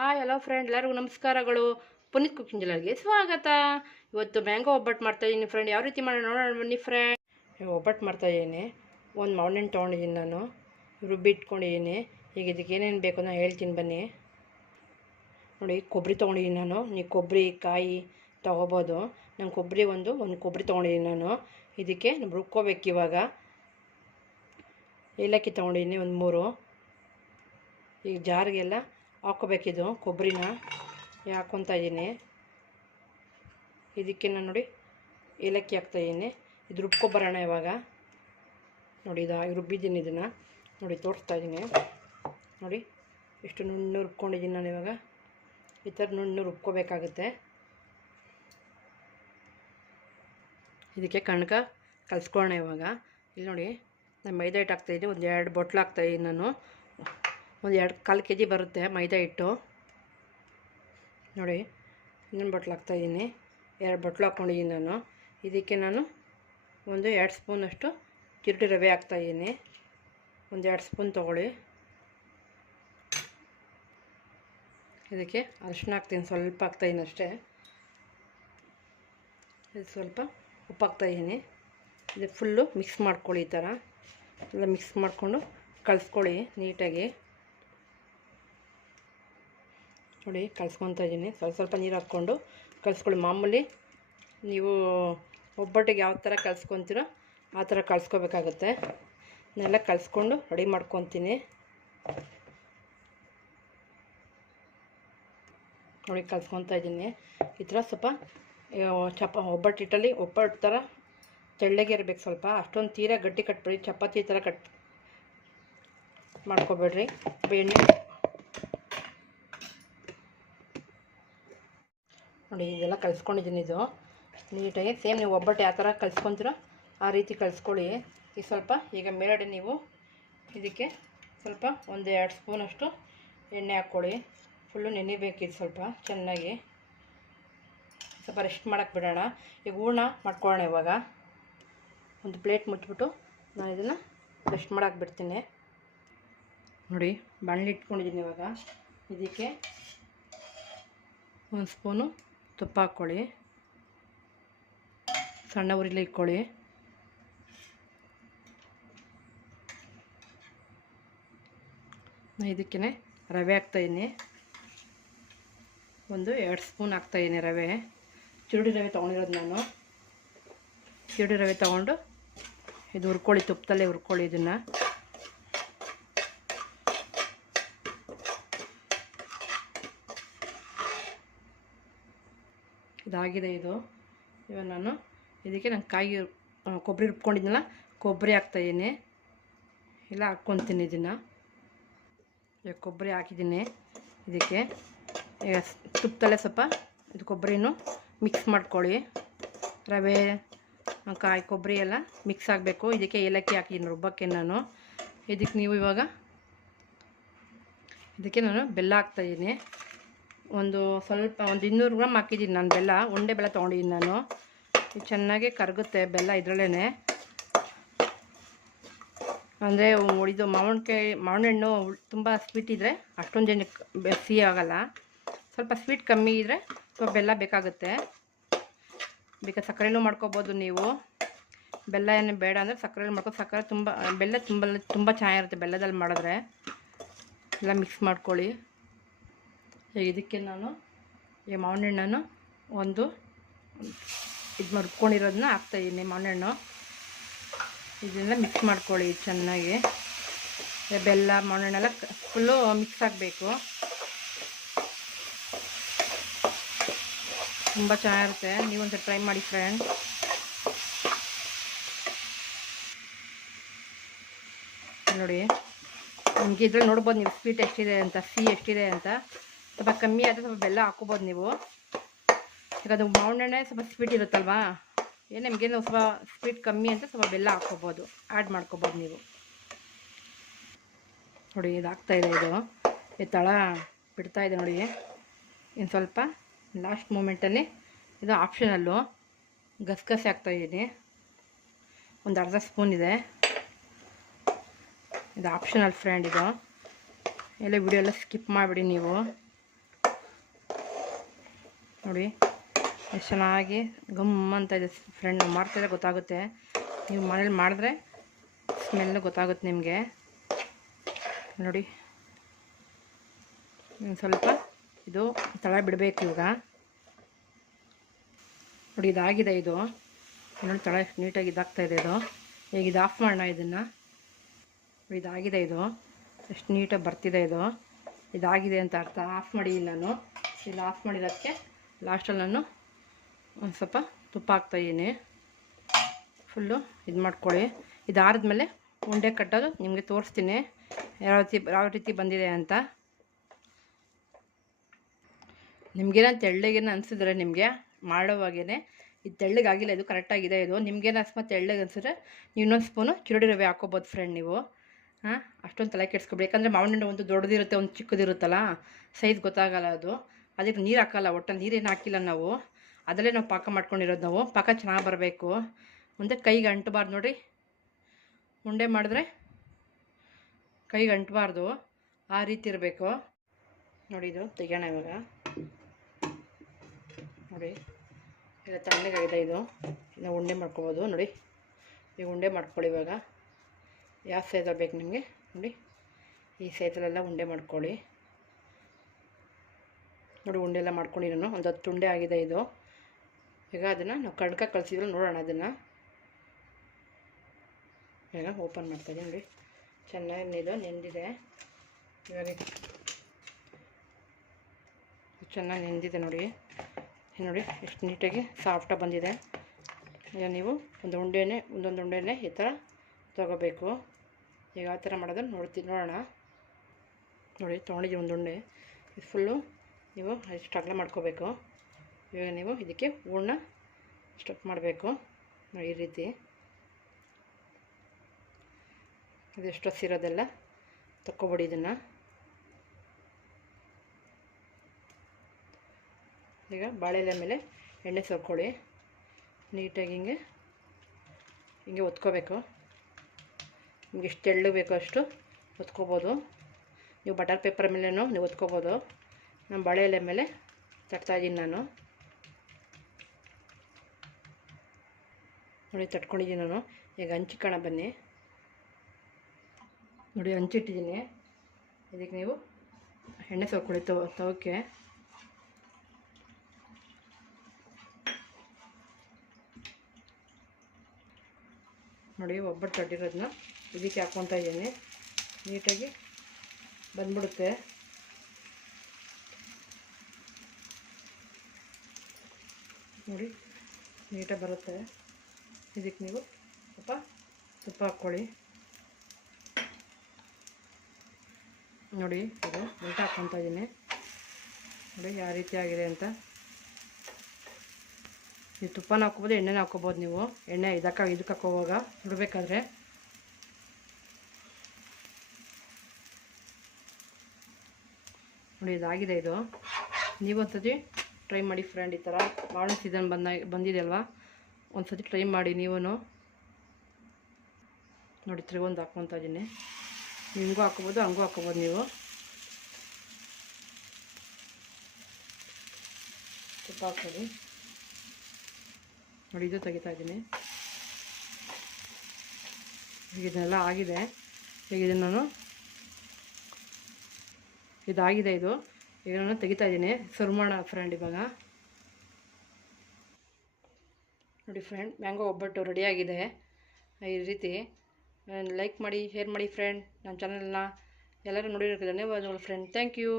Hello friend, ಎಲ್ಲರಿಗೂ ನಮಸ್ಕಾರಗಳು. Puneeth cooking ಚಾನಲ್ಗೆ ಸ್ವಾಗತ. ಇವತ್ತು ಮ್ಯಾಂಗೋ ಒಬ್ಬಟ್ಟು ಮಾಡ್ತಾಯಿದ್ದೀನಿ ಫ್ರೆಂಡ್. ಯಾವ ರೀತಿ ಮಾಡೋಣ ನೋಡೋಣ ಬನ್ನಿ ಫ್ರೆಂಡ್. ಒಬ್ಬಟ್ಟು ಮಾಡ್ತಾಯಿದ್ದೀನಿ. ಒಂದು ಮಾವಿನಹಣ್ಣು ತೊಗೊಂಡಿದ್ದೀನಿ, ನಾನು ರುಬ್ಬಿ ಇಟ್ಕೊಂಡಿದ್ದೀನಿ. ಈಗ ಇದಕ್ಕೆ ಏನೇನು ಬೇಕು ನಾನು ಹೇಳ್ತೀನಿ ಬನ್ನಿ. ನೋಡಿ, ಕೊಬ್ಬರಿ ತೊಗೊಂಡಿದ್ದೀನಿ ನಾನು. ನೀವು ಕೊಬ್ಬರಿ ಕಾಯಿ ತೊಗೋಬೋದು. ನಾನು ಕೊಬ್ಬರಿ ಒಂದು ಕೊಬ್ಬರಿ ತೊಗೊಂಡಿದ್ದೀನಿ ನಾನು. ಇದಕ್ಕೆ ರುಬ್ಕೋಬೇಕು. ಇವಾಗ ಏಲಕ್ಕಿ ತೊಗೊಂಡಿದ್ದೀನಿ ಒಂದು 3. ಈಗ ಜಾರಿಗೆಲ್ಲ ಹಾಕ್ಕೋಬೇಕಿದು ಕೊಬ್ಬರಿನ ಹಾಕ್ಕೊತಾ ಇದ್ದೀನಿ. ಇದಕ್ಕೆ ನಾನು ನೋಡಿ ಏಲಕ್ಕಿ ಹಾಕ್ತಾಯಿದ್ದೀನಿ. ಇದು ರುಬ್ಕೊಬರೋಣ ಇವಾಗ. ನೋಡಿ, ರುಬ್ಬಿದ್ದೀನಿ ಇದನ್ನು. ನೋಡಿ, ತೋರಿಸ್ತಾ ಇದ್ದೀನಿ. ನೋಡಿ ಎಷ್ಟು ನುಣ್ಣು ರುಬ್ಕೊಂಡಿದ್ದೀನಿ ನಾನು. ಇವಾಗ ಈ ಥರ ನುಣ್ಣು ರುಬ್ಕೋಬೇಕಾಗುತ್ತೆ. ಇದಕ್ಕೆ ಕಣಕ ಕಲಿಸ್ಕೊಳ್ಳೋಣ ಇವಾಗ. ಇಲ್ಲಿ ನೋಡಿ, ನಾನು ಮೈದಾ ಹಿಟ್ಟು ಹಾಕ್ತಾಯಿದ್ದೀನಿ. ಒಂದು 2 ಬೊಟ್ಲು ಹಾಕ್ತಾಯಿದ್ದೀನಿ ನಾನು. ಒಂದು 1/4 kg ಬರುತ್ತೆ ಮೈದಾ ಹಿಟ್ಟು. ನೋಡಿ, ಇನ್ನೊಂದು ಬಟ್ಲು ಹಾಕ್ತಾಯಿದ್ದೀನಿ. 2 ಬಟ್ಲು ಹಾಕ್ಕೊಂಡಿದ್ದೀನಿ ನಾನು. ಇದಕ್ಕೆ ನಾನು ಒಂದು 2 ಸ್ಪೂನಷ್ಟು ಚಿರೋಟಿ ರವೆ ಹಾಕ್ತಾಯಿದ್ದೀನಿ. ಒಂದು 2 ಸ್ಪೂನ್ ತೊಗೊಳ್ಳಿ. ಇದಕ್ಕೆ ಅರಿಶಿನ ಹಾಕ್ತೀನಿ, ಸ್ವಲ್ಪ ಹಾಕ್ತಾಯಿದ್ದೀನಿ ಅಷ್ಟೇ. ಇದು ಸ್ವಲ್ಪ ಉಪ್ಪು ಹಾಕ್ತಾಯಿದ್ದೀನಿ. ಇದು ಫುಲ್ಲು ಮಿಕ್ಸ್ ಮಾಡ್ಕೊಳ್ಳಿ. ಈ ಥರ ಎಲ್ಲ ಮಿಕ್ಸ್ ಮಾಡಿಕೊಂಡು ಕಲಿಸ್ಕೊಳ್ಳಿ ನೀಟಾಗಿ. ನೋಡಿ, ಕಲಿಸ್ಕೊತಾ ಇದ್ದೀನಿ. ಸ್ವಲ್ಪ ನೀರು ಹಾಕ್ಕೊಂಡು ಕಲಿಸ್ಕೊಳ್ಳಿ. ಮಾಮೂಲಿ ನೀವು ಒಬ್ಬಟ್ಟಿಗೆ ಯಾವ ಥರ ಕಲಿಸ್ಕೊತೀರೋ ಆ ಥರ ಕಲಿಸ್ಕೋಬೇಕಾಗುತ್ತೆ. ನಾನೆಲ್ಲ ಕಲಿಸ್ಕೊಂಡು ರೆಡಿ ಮಾಡ್ಕೊತೀನಿ. ನೋಡಿ, ಕಲಿಸ್ಕೊತಾ ಇದ್ದೀನಿ. ಈ ಥರ ಸ್ವಲ್ಪ ಒಬ್ಬಟ್ಟು ಹಿಟ್ಟಲ್ಲಿ ಒಬ್ಬಟ್ಟು ಥರ ತೆಳ್ಳಗೆ ಇರಬೇಕು. ಸ್ವಲ್ಪ ಅಷ್ಟೊಂದು ತೀರಾ ಗಟ್ಟಿ ಕಟ್ಬೇಡಿ. ಚಪಾತಿ ಥರ ಮಾಡ್ಕೊಬೇಡ್ರಿ. ಎಣ್ಣೆ ನೋಡಿ, ಇದೆಲ್ಲ ಕಲಿಸ್ಕೊಂಡಿದ್ದೀನಿ. ಇದು ನೀಟಾಗಿ ಸೇಮ್ ನೀವು ಒಬ್ಬಟ್ಟು ಯಾವ ಥರ ಕಲಿಸ್ಕೊತೀರೋ ಆ ರೀತಿ ಕಲಿಸ್ಕೊಳ್ಳಿ. ಈಗ ಮೇಲ್ಗಡೆ ನೀವು ಇದಕ್ಕೆ ಸ್ವಲ್ಪ ಒಂದು 2 ಸ್ಪೂನಷ್ಟು ಎಣ್ಣೆ ಹಾಕ್ಕೊಳ್ಳಿ. ಫುಲ್ಲು ನೆನೆಬೇಕಿದ್ದು ಸ್ವಲ್ಪ ಚೆನ್ನಾಗಿ. ಸ್ವಲ್ಪ ರೆಸ್ಟ್ ಮಾಡೋಕ್ಕೆ ಬಿಡೋಣ. ಈಗ ಹೂರ್ಣ ಮಾಡ್ಕೊಳ್ಳೋಣ. ಇವಾಗ ಒಂದು ಪ್ಲೇಟ್ ಮುಚ್ಚಿಬಿಟ್ಟು ನಾನು ಇದನ್ನು ರೆಸ್ಟ್ ಮಾಡೋಕ್ಕೆ ಬಿಡ್ತೀನಿ. ನೋಡಿ, ಬಾಣಲೆ ಇಟ್ಕೊಂಡಿದ್ದೀನಿ. ಇವಾಗ ಇದಕ್ಕೆ 1 ಸ್ಪೂನು ತುಪ್ಪ ಹಾಕ್ಕೊಳ್ಳಿ. ಸಣ್ಣ ಉರಿಲಿ ಇಟ್ಕೊಳ್ಳಿ. ನಾನು ಇದಕ್ಕೆ ರವೆ ಹಾಕ್ತಾಯಿದ್ದೀನಿ. ಒಂದು 2 ಸ್ಪೂನ್ ಹಾಕ್ತಾಯಿದ್ದೀನಿ ರವೆ. ಚಿರೋಟಿ ರವೆ ತೊಗೊಂಡಿರೋದು ನಾನು. ಚಿರೋಟಿ ರವೆ ತೊಗೊಂಡು ಇದು ಹುರ್ಕೊಳ್ಳಿ, ತುಪ್ಪದಲ್ಲೇ ಹುರ್ಕೊಳ್ಳಿ. ಇದನ್ನು ಇದಾಗಿದೆ ಇದು. ಇವಾಗ ನಾನು ಇದಕ್ಕೆ ಕೊಬ್ಬರಿ ರುಬ್ಕೊಂಡಿದ್ನಲ್ಲ, ಕೊಬ್ಬರಿ ಹಾಕ್ತಾಯಿದ್ದೀನಿ. ಇಲ್ಲ ಹಾಕ್ಕೊತೀನಿ ಇದನ್ನು. ಈಗ ಕೊಬ್ಬರಿ ಹಾಕಿದ್ದೀನಿ. ಇದಕ್ಕೆ ಈಗ ತುಪ್ಪದಲ್ಲೇ ಸ್ವಲ್ಪ ಇದು ಕೊಬ್ಬರಿನೂ ಮಿಕ್ಸ್ ಮಾಡ್ಕೊಳ್ಳಿ. ರವೆ ಕಾಯಿ ಕೊಬ್ಬರಿ ಎಲ್ಲ ಮಿಕ್ಸ್ ಆಗಬೇಕು. ಇದಕ್ಕೆ ಏಲಕ್ಕಿ ಹಾಕಿದ್ದೀನಿ ರುಬ್ಬಕ್ಕೆ ನಾನು. ಇದಕ್ಕೆ ನೀವು ಇವಾಗ ಇದಕ್ಕೆ ನಾನು ಬೆಲ್ಲ ಹಾಕ್ತಾಯಿದ್ದೀನಿ. ಒಂದು 200 ಗ್ರಾಮ್ ಹಾಕಿದ್ದೀನಿ ನಾನು ಬೆಲ್ಲ. ಉಂಡೆ ಬೆಲ್ಲ ತೊಗೊಂಡಿದ್ದೀನಿ ನಾನು. ಇದು ಚೆನ್ನಾಗಿ ಕರಗುತ್ತೆ ಬೆಲ್ಲ ಇದರಲ್ಲೇ. ಅಂದರೆ ಇದು ಮಾವಿನಹಣ್ಣು ತುಂಬ ಸ್ವೀಟ್ ಇದ್ದರೆ ಅಷ್ಟೊಂದು ಜನಕ್ಕೆ ಸಿಹಿ ಆಗೋಲ್ಲ. ಸ್ವಲ್ಪ ಸ್ವೀಟ್ ಕಮ್ಮಿ ಇದ್ದರೆ ಸ್ವಲ್ಪ ಬೆಲ್ಲ ಬೇಕಾಗುತ್ತೆ. ಸಕ್ಕರೆನೂ ಮಾಡ್ಕೊಬೋದು ನೀವು. ಬೆಲ್ಲ ಏನು ಬೇಡ ಅಂದರೆ ಸಕ್ಕರೆಯಲ್ಲಿ ಮಾಡ್ಕೊಂಡು ಬೆಲ್ಲ ತುಂಬ ಚೆನ್ನಾಗಿರುತ್ತೆ ಬೆಲ್ಲದಲ್ಲಿ ಮಾಡಿದ್ರೆ. ಎಲ್ಲ ಮಿಕ್ಸ್ ಮಾಡ್ಕೊಳ್ಳಿ. ಇದಕ್ಕೆ ನಾನು ಈ ಮಾವಿನಹಣ್ಣನ್ನು ಒಂದು ರುಬ್ಕೊಂಡಿರೋದನ್ನ ಹಾಕ್ತಾಯಿದ್ದೀನಿ. ಮಾವಿನಹಣ್ಣು ಇದನ್ನೆಲ್ಲ ಮಿಕ್ಸ್ ಮಾಡ್ಕೊಳ್ಳಿ ಚೆನ್ನಾಗಿ. ಬೆಲ್ಲ ಮಾವಿನಹಣ್ಣೆಲ್ಲ ಫುಲ್ಲು ಮಿಕ್ಸ್ ಆಗಬೇಕು. ತುಂಬ ಚೆನ್ನಾಗಿರುತ್ತೆ. ನೀವೊಂದ್ಸಲ ಟ್ರೈ ಮಾಡಿ ಫ್ರೆಂಡ್. ನೋಡಿ, ನಿಮಗೆ ಇದ್ರಲ್ಲಿ ನೋಡ್ಬೋದು ನೀವು ಸ್ವೀಟ್ ಎಷ್ಟಿದೆ ಅಂತ, ಸಿಹಿ ಎಷ್ಟಿದೆ ಅಂತ. ಸ್ವಲ್ಪ ಕಮ್ಮಿ ಆದರೆ ಸ್ವಲ್ಪ ಬೆಲ್ಲ ಹಾಕ್ಕೋಬೋದು ನೀವು. ಈಗ ಅದು ಮಾವಿನಹಣ್ಣೆ ಸ್ವಲ್ಪ ಸ್ವೀಟ್ ಇರುತ್ತಲ್ವಾ, ನಿಮಗೇನು ಸ್ವಲ್ಪ ಸ್ವೀಟ್ ಕಮ್ಮಿ ಅಂತ ಸ್ವಲ್ಪ ಬೆಲ್ಲ ಹಾಕ್ಕೋಬೋದು, ಆ್ಯಡ್ ಮಾಡ್ಕೋಬೋದು ನೀವು. ನೋಡಿ, ಇದು ಆಗ್ತಾಯಿದೆ. ಇದು ತಳ ಬಿಡ್ತಾಯಿದೆ ನೋಡಿ. ಇನ್ನು ಸ್ವಲ್ಪ ಲಾಸ್ಟ್ ಮೂಮೆಂಟಲ್ಲಿ ಇದು ಆಪ್ಷನಲ್ಲು ಗಸಗಸೆ ಹಾಕ್ತಾಯಿದ್ದೀನಿ. ಒಂದು ಅರ್ಧ ಸ್ಪೂನ್ ಇದೆ. ಇದು ಆಪ್ಷನಲ್ ಫ್ರೆಂಡ್. ಇದು ಎಲ್ಲ ವಿಡಿಯೋ ಎಲ್ಲ ಸ್ಕಿಪ್ ಮಾಡಿಬಿಡಿ ನೀವು. ನೋಡಿ ಎಷ್ಟು ಚೆನ್ನಾಗಿ ಗಮ್ ಅಂತ ಇದೆ ಫ್ರೆಂಡ್. ಮಾಡ್ತಿದ್ರೆ ಗೊತ್ತಾಗುತ್ತೆ, ನೀವು ಮನೇಲಿ ಮಾಡಿದ್ರೆ ಸ್ಮೆಲ್ಲು ಗೊತ್ತಾಗುತ್ತೆ ನಿಮಗೆ. ನೋಡಿ ಸ್ವಲ್ಪ ಇದು ತಳ ಬಿಡಬೇಕು ಇವಾಗ. ನೋಡಿ ಇದಾಗಿದೆ, ಇದು ನೋಡಿ ತಳ ನೀಟಾಗಿ ಇದಾಗ್ತಾಯಿದೆ. ಇದು ಈಗ ಇದು ಆಫ್ ಮಾಡೋಣ ಇದನ್ನು. ಇದಾಗಿದೆ, ಇದು ಎಷ್ಟು ನೀಟಾಗಿ ಬರ್ತಿದೆ. ಇದಾಗಿದೆ ಅಂತ ಅರ್ಥ. ಆಫ್ ಮಾಡಿದ್ದೀನಿ ನಾನು. ಇದು ಆಫ್ ಮಾಡಿರೋದಕ್ಕೆ ಲಾಸ್ಟಲ್ಲಿ ನಾನು ಒಂದು ಸ್ವಲ್ಪ ತುಪ್ಪ ಹಾಕ್ತಾಯಿದ್ದೀನಿ. ಫುಲ್ಲು ಇದು ಮಾಡ್ಕೊಳ್ಳಿ. ಇದಾದ್ಮೇಲೆ ಉಂಡೆ ಕಟ್ಟೋದು ನಿಮಗೆ ತೋರಿಸ್ತೀನಿ ಯಾವ ರೀತಿ ಬಂದಿದೆ ಅಂತ. ನಿಮಗೇನ ತೆಳ್ಳಗೇನು ಅನಿಸಿದ್ರೆ ನಿಮಗೆ ಮಾಡೋವಾಗೇ ಇದು ತೆಳ್ಳಗಾಗಿಲ್ಲ, ಇದು ಕರೆಕ್ಟಾಗಿದೆ. ಇದು ನಿಮಗೇನು ಅಕಸ್ಮಾತ್ ತೆಳ್ಳಗೆ ಅನಿಸಿದ್ರೆ ನೀವು ಇನ್ನೊಂದು ಸ್ಪೂನು ಚಿರೋಡಿ ರವೆ ಹಾಕ್ಕೋಬೋದು ಫ್ರೆಂಡ್ ನೀವು. ಅಷ್ಟೊಂದು ತಲೆ ಕೆಡಿಸ್ಕೊಬೇಡಿ, ಯಾಕಂದರೆ ಮಾವಿನ ಹಣ್ಣು ಒಂದು ದೊಡ್ಡದಿರುತ್ತೆ, ಒಂದು ಚಿಕ್ಕದಿರುತ್ತಲ್ಲ, ಸೈಜ್ ಗೊತ್ತಾಗಲ್ಲ. ಅದಕ್ಕೆ ನೀರು ಹಾಕಲ್ಲ, ಒಟ್ಟಲ್ಲಿ ನೀರೇನು ಹಾಕಿಲ್ಲ ನಾವು. ಅದರಲ್ಲೇ ನಾವು ಪಾಕ ಮಾಡ್ಕೊಂಡಿರೋದು. ನಾವು ಪಾಕ ಚೆನ್ನಾಗಿ ಬರಬೇಕು, ಮುಂದೆ ಕೈಗೆ ಅಂಟಬಾರ್ದು. ನೋಡಿ ಉಂಡೆ ಮಾಡಿದ್ರೆ ಕೈಗೆ ಅಂಟಬಾರ್ದು, ಆ ರೀತಿ ಇರಬೇಕು. ನೋಡಿ ಇದು ತೆಗೋಣ ಇವಾಗ. ನೋಡಿ ಈಗ ತಣ್ಣಗಾಗಿದೆ. ಇದು ಉಂಡೆ ಮಾಡ್ಕೊಬೋದು. ನೋಡಿ ಈಗ ಉಂಡೆ ಮಾಡ್ಕೊಳ್ಳಿ. ಇವಾಗ ಯಾವ ಸೈಜಲ್ಲಿ ಬೇಕು ನಿಮಗೆ, ನೋಡಿ ಈ ಸೈಜಲ್ಲೆಲ್ಲ ಉಂಡೆ ಮಾಡ್ಕೊಳ್ಳಿ. ನೋಡಿ ಉಂಡೆ ಎಲ್ಲ ಮಾಡ್ಕೊಂಡು ನಾನು ಒಂದು 10 ಉಂಡೆ ಆಗಿದೆ. ಈಗ ಅದನ್ನು ನಾವು ಕಡ್ಕ ಕಳಿಸಿದ್ರಲ್ಲಿ ನೋಡೋಣ. ಅದನ್ನು ಈಗ ಓಪನ್ ಮಾಡ್ತಾಯಿದ್ದೀನಿ. ನೋಡಿ ಚೆನ್ನಾಗಿ ನೆಂದಿದೆ. ಇವಾಗ ಚೆನ್ನಾಗಿ ನೆಂದಿದೆ. ನೋಡಿ ಎಷ್ಟು ನೀಟಾಗಿ ಸಾಫ್ಟಾಗಿ ಬಂದಿದೆ. ಈಗ ನೀವು ಒಂದೊಂದು ಉಂಡೆನೇ ಈ ಥರ ತೊಗೋಬೇಕು. ಈಗ ಆ ಥರ ಮಾಡೋದನ್ನು ನೋಡೋಣ. ನೋಡಿ ತೊಗೊಂಡಿದ್ದೀವಿ ಒಂದು ಉಂಡೆ. ಇದು ಫುಲ್ಲು ನೀವು ಇಷ್ಟು ಅಗಲ ಮಾಡ್ಕೋಬೇಕು. ಇವಾಗ ನೀವು ಇದಕ್ಕೆ ಹೂರಣ ಸ್ಟಫ್ ಮಾಡಬೇಕು. ಈ ರೀತಿ ಇದೆಷ್ಟು ಹಸಿರೋದೆಲ್ಲ ತಕ್ಕೊಬಿಡಿ. ಇದನ್ನು ಈಗ ಬಾಳೆ ಎಲೆ ಮೇಲೆ ಎಣ್ಣೆ ಸೋರ್ಕೊಳ್ಳಿ. ನೀಟಾಗಿ ಹಿಂಗೆ ಒತ್ಕೋಬೇಕು. ನಿಮ್ಗೆ ಎಷ್ಟು ತೆಳ್ಳು ಬೇಕೋ ಅಷ್ಟು ಒತ್ಕೋಬೋದು. ನೀವು ಬಟರ್ ಪೇಪರ್ ಮೇಲೇನೂ ನೀವು ಒತ್ಕೋಬೋದು. ನಾನು ಬಾಳೆ ಎಲೆ ಮೇಲೆ ತಟ್ತಾಯಿದ್ದೀನಿ ನಾನು. ನೋಡಿ ತಟ್ಕೊಂಡಿದ್ದೀನಿ ನಾನು. ಈಗ ಹಂಚಿಕೋಣ ಬನ್ನಿ. ನೋಡಿ ಹಂಚಿಟ್ಟಿದ್ದೀನಿ. ಇದಕ್ಕೆ ನೀವು ಎಣ್ಣೆ ಸೋರ್ಕೊಳ್ಳಿ ತವಕ್ಕೆ. ನೋಡಿ ಒಬ್ಬಟ್ಟು ತಟ್ಟಿರೋದನ್ನ ಇದಕ್ಕೆ ಹಾಕ್ಕೊತಾ ಇದ್ದೀನಿ. ನೀಟಾಗಿ ಬಂದ್ಬಿಡುತ್ತೆ. ನೋಡಿ ನೀಟಾಗಿ ಬರುತ್ತೆ. ಇದಕ್ಕೆ ನೀವು ಸ್ವಲ್ಪ ತುಪ್ಪ ಹಾಕ್ಕೊಳ್ಳಿ. ನೋಡಿ ಇದು ಉಲ್ಟಾ ಹಾಕ್ಕೊತಾ ಇದ್ದೀನಿ. ನೋಡಿ ಯಾವ ರೀತಿ ಆಗಿದೆ ಅಂತ. ನೀವು ತುಪ್ಪನ ಹಾಕ್ಕೋಬೋದು, ಎಣ್ಣೆನ ಹಾಕ್ಕೋಬೋದು. ನೀವು ಎಣ್ಣೆ ಇದಕ್ಕೆ ಹಾಕೋವಾಗ ಬಿಡಬೇಕಾದ್ರೆ. ನೋಡಿ ಇದಾಗಿದೆ. ನೀವು ಒಂದ್ಸತಿ ಟ್ರೈ ಮಾಡಿ ಫ್ರೆಂಡ್. ಈ ಥರ ಮಾವಿನ ಸೀಸನ್ ಬಂದಿದೆ ಅಲ್ವಾ, ಒಂದ್ಸತಿ ಟ್ರೈ ಮಾಡಿ ನೀವು. ನೋಡಿ ತಿರುಗೊಂದು ಹಾಕ್ಕೊತಾ ಇದ್ದೀನಿ. ಹಿಂಗೂ ಹಾಕ್ಕೋಬೋದು, ಹಂಗೂ ಹಾಕ್ಕೋಬೋದು ನೀವು. ತುಪ್ಪ ಹಾಕ್ಕೊಳ್ಳಿ. ನೋಡಿ ಇದು ತೆಗಿತಾ ಇದ್ದೀನಿ. ಈಗ ಇದನ್ನೆಲ್ಲ ಆಗಿದೆ. ಈಗ ಇದನ್ನು ನಾನು ಇದಾಗಿದೆ. ಈಗ ನಾನು ತೆಗಿತಾ ಇದ್ದೀನಿ. ಸರ್ವ್ ಮಾಡೋಣ ಫ್ರೆಂಡ್ ಇವಾಗ. ನೋಡಿ ಫ್ರೆಂಡ್, ಮ್ಯಾಂಗೋ ಒಬ್ಬಟ್ಟು ರೆಡಿಯಾಗಿದೆ. ಈ ರೀತಿ ಲೈಕ್ ಮಾಡಿ, ಶೇರ್ ಮಾಡಿ ಫ್ರೆಂಡ್. ನನ್ನ ಚಾನಲ್ನ ಎಲ್ಲರೂ ನೋಡಿರೋಕ್ಕೆ ಧನ್ಯವಾದಗಳು ಫ್ರೆಂಡ್. Thank you.